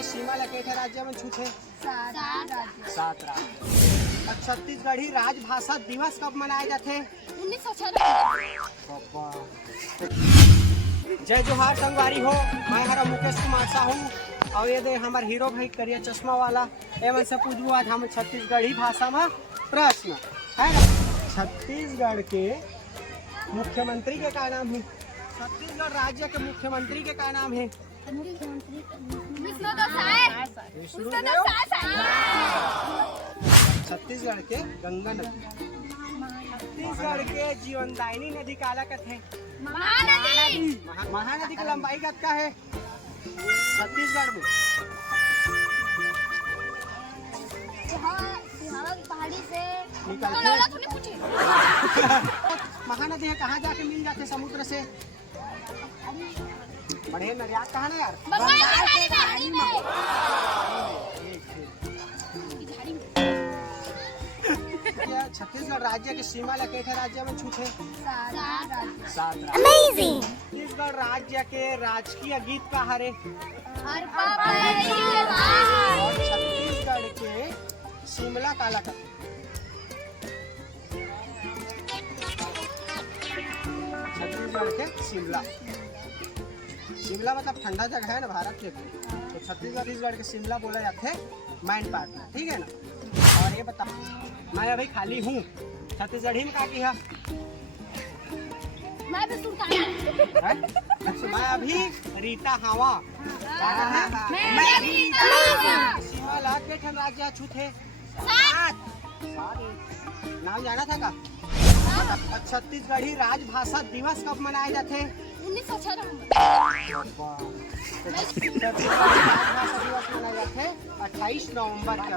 के सीमा ला के राज्य में छूटे 7 राज्य। छत्तीसगढ़ी राजभाषा दिवस कब मनाए जाते? 1996। जय जोहार संगवारी हो, मैं हरा मुकेश कुमार साहू और ये दे हमार हीरो भाई करिया चश्मा वाला एवं से पूछबू आज हम छत्तीसगढ़ी भाषा में प्रश्न है ना। छत्तीसगढ़ के मुख्यमंत्री के का नाम है? छत्तीसगढ़ राज्य के मुख्यमंत्री के का नाम है? छत्तीसगढ़ के गंगा नदी। छत्तीसगढ़ के जीवनदायिनी नदी काला कहते हैं? महानदी की लंबाई कितना है छत्तीसगढ़ में? पहाड़ी से निकलते महानदी है कहाँ जाके मिल जाते समुद्र से? बड़े नरियात कहाँ ना यार? छत्तीसगढ़ राज्य की सीमा ला के राज्य में छूटे 7 राज्य। छत्तीसगढ़ राज्य के राजकीय गीत का हरे? और छत्तीसगढ़ के शिमला काला का? छत्तीसगढ़ के शिमला मतलब ठंडा जगह है ना भारत के, तो छत्तीसगढ़ के शिमला बोला जाते हैं मैन पार्क में, ठीक है ना। और ये बता मैं अभी खाली हूँ, छत्तीसगढ़ी में का की है? मैं अभी रीता हवा सीमा ला के ठन राज्य छूटे 7। नाम जाना था का? छत्तीसगढ़ी राजभाषा दिवस कब मनाए जाते? 1996। राजभाषा दिवस मनाए जाते 28 नवंबर के।